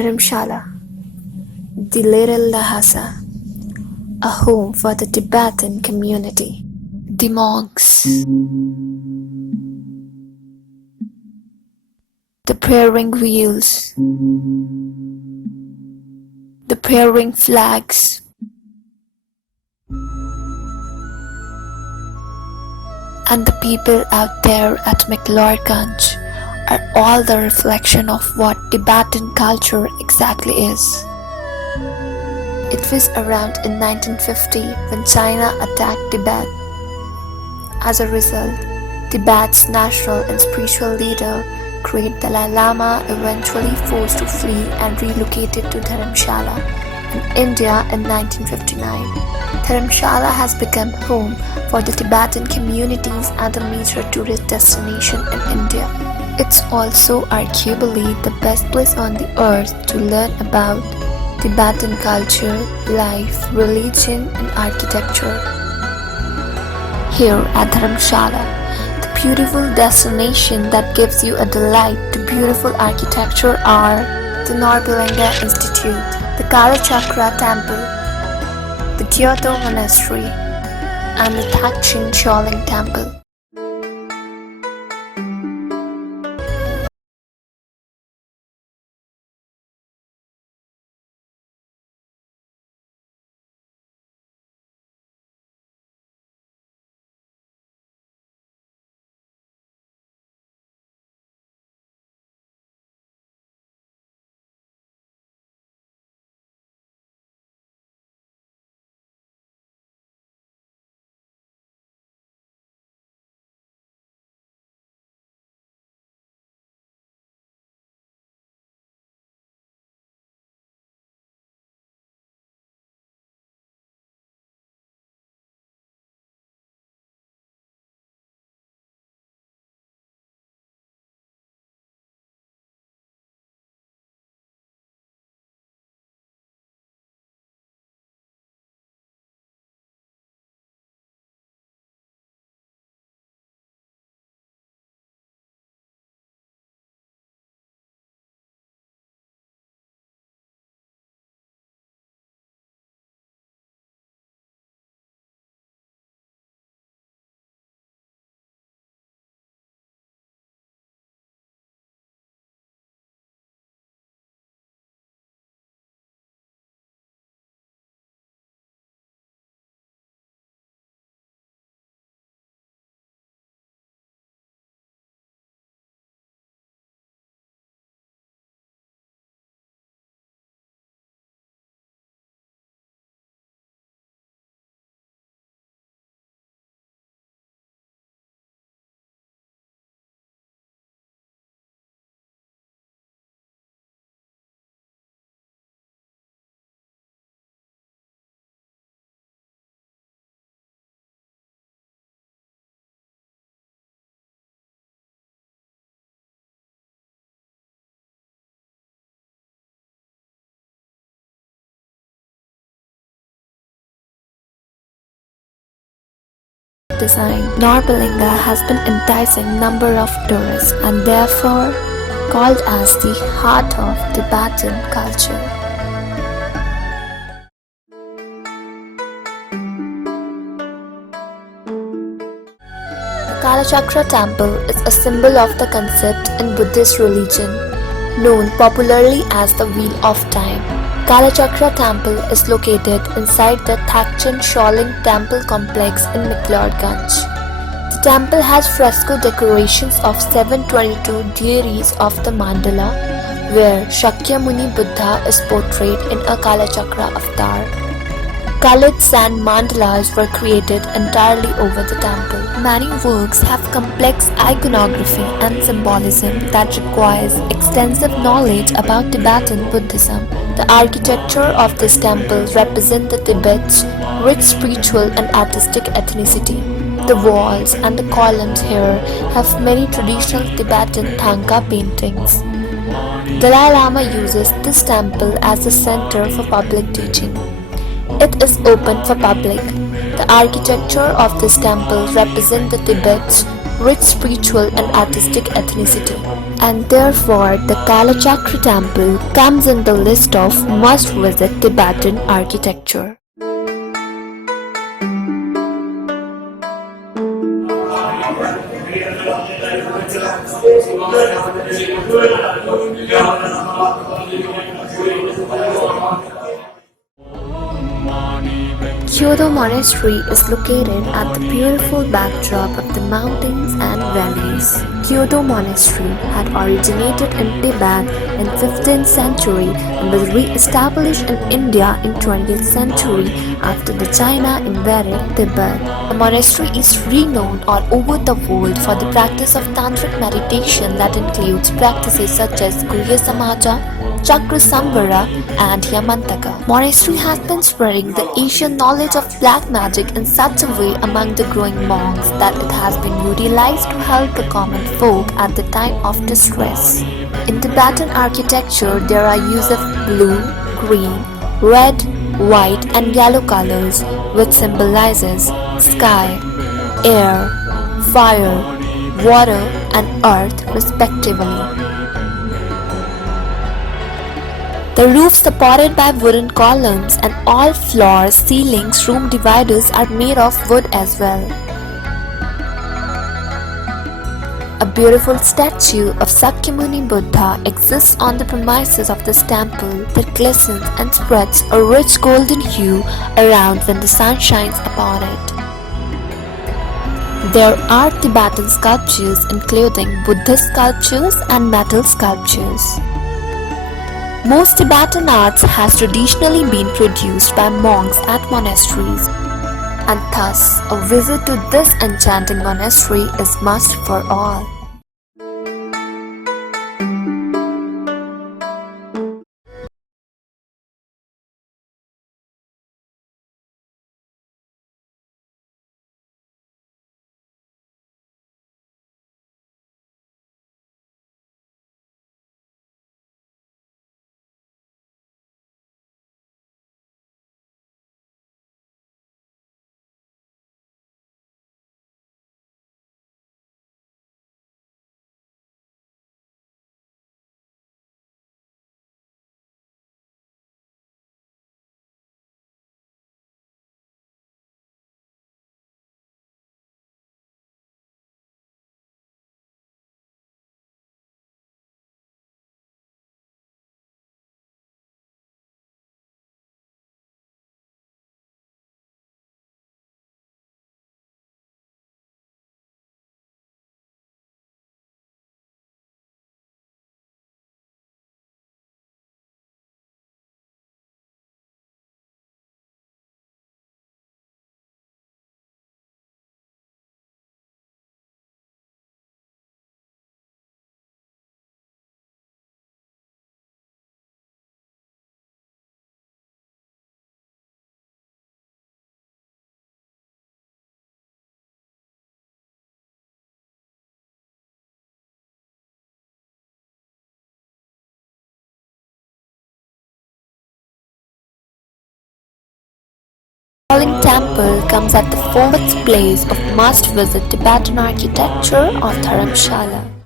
Dharamshala, the Little Lhasa, a home for the Tibetan community. The monks, the praying wheels, the praying flags, and the people out there at McLeodganj are all the reflection of what Tibetan culture exactly is. It was around in 1950 when China attacked Tibet. As a result, Tibet's national and spiritual leader, Great Dalai Lama, eventually forced to flee and relocated to Dharamshala in India in 1959. Dharamshala has become home for the Tibetan communities and a major tourist destination in India. It's also arguably the best place on the earth to learn about Tibetan culture, life, religion, and architecture. Here at Dharamshala, the beautiful destination that gives you a delight to beautiful architecture are the Norbulingka Institute, the Kalachakra Temple, the Kyoto Monastery, and the Thakchen Choling Temple. Design, Norbulingka has been enticing number of tourists and therefore called as the heart of Tibetan culture. The Kalachakra temple is a symbol of the concept in Buddhist religion, known popularly as the Wheel of Time. Kalachakra temple is located inside the Thakchen Choling temple complex in McLeodganj. The temple has fresco decorations of 722 deities of the mandala, where Shakyamuni Buddha is portrayed in a Kalachakra avatar. Colored sand mandalas were created entirely over the temple. Many works have complex iconography and symbolism that requires extensive knowledge about Tibetan Buddhism. The architecture of this temple represents the Tibet's rich spiritual and artistic ethnicity. The walls and the columns here have many traditional Tibetan Thangka paintings. Dalai Lama uses this temple as a center for public teaching. It is open for public. The architecture of this temple represents the Tibet's rich spiritual and artistic ethnicity. and therefore the Kalachakra temple comes in the list of must-visit Tibetan architecture. Kyoto Monastery is located at the beautiful backdrop of the mountains and valleys. Kyoto Monastery had originated in Tibet in 15th century and was re-established in India in 20th century after the China invaded Tibet. The monastery is renowned all over the world for the practice of tantric meditation that includes practices such as Gurya Samaja, Chakra Samvara and Yamantaka. Monastery has been spreading the Asian knowledge of black magic in such a way among the growing monks that it has been utilized to help the common folk at the time of distress. In Tibetan architecture, there are use of blue, green, red, white and yellow colors which symbolizes sky, air, fire, water and earth respectively. The roofs supported by wooden columns and all floors, ceilings, room dividers are made of wood as well. A beautiful statue of Sakyamuni Buddha exists on the premises of this temple that glistens and spreads a rich golden hue around when the sun shines upon it. There are Tibetan sculptures including Buddhist sculptures and metal sculptures. Most Tibetan arts has traditionally been produced by monks at monasteries, and thus a visit to this enchanting monastery is must for all. Norbulingka temple comes at the fourth place of must-visit Tibetan architecture of Dharamshala.